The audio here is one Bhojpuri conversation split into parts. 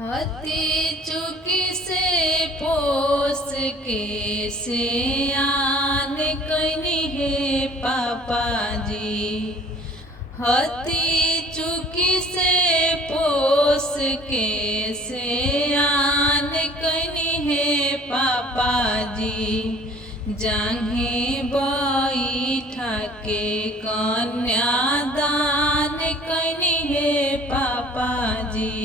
हती चुकी से पोस के से आन कनी है पापा जी। हती चुकी से पोस के से आन कनी है पापा जी। जांघे बैठा के कन्यादान कनी है पापा जी।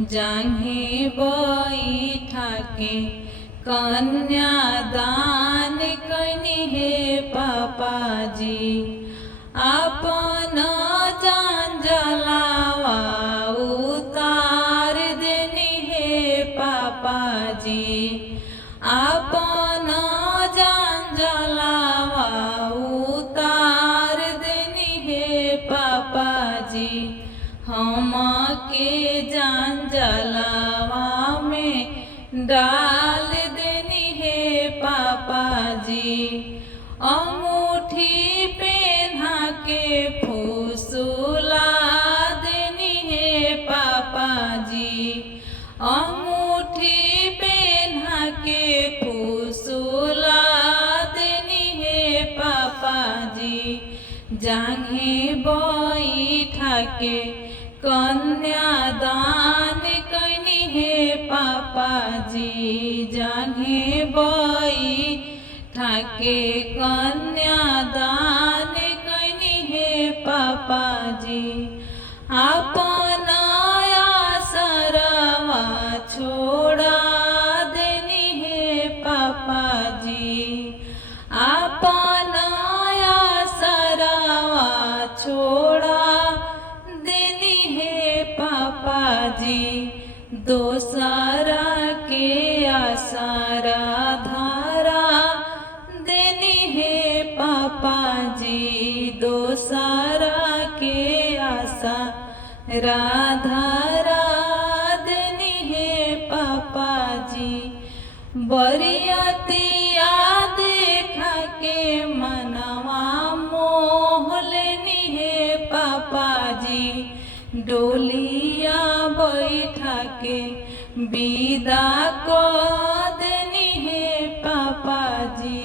जांघे बैठा के कन्यादान कनी है पापा जी। अपन जान जलावा उतार देनी है पापा जी। अपन जान जलावा उतार देनी है पापा जी। हम के जान जलावा में डाल देनी है पापा जी। अंगूठी पहना के फुसुला देनी है पापा जी। अंगूठी पहना के फुसुला देनी है पापा जी। जांघे बैठा के कन्यादान कनी है पापा जी। जांघे बैठा के कन्यादान कनी है पापा जी। अपन आसरवा छोड़ा देनी है पापा जी। अपन आसरवा छोड़ा देनी है पापा जी। दोसरा के आसरा धारा देनी है पापा जी। दोसरा के आसरा धारा देनी है पापा जी। बरियतिया देखा के मनवा मोह लेनी है पापा जी। डोलिया बैठा के विदा को देनी है पापा जी।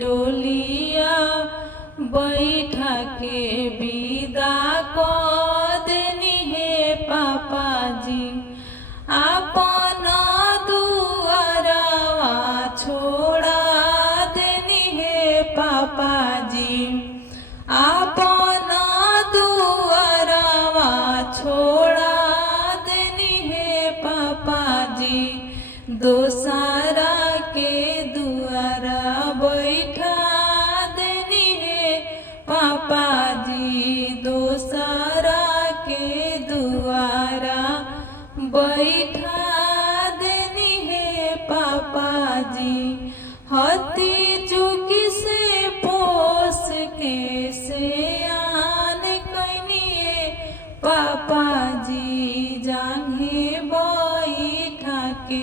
डोलिया बैठा के विदा को देनी है पापा जी। अपन दुआरवा छोड़ा देनी है पापा जी। अपन दुआरवा छोड़ा देनी है पापा जी। दोसरा के दुआरा बैठा देनी है पापा जी। दोसरा के दुआरा बैठा देनी है पापा जी। हती चुकी से पोस के से आन कनी है पापा जी। जांघे बैठा के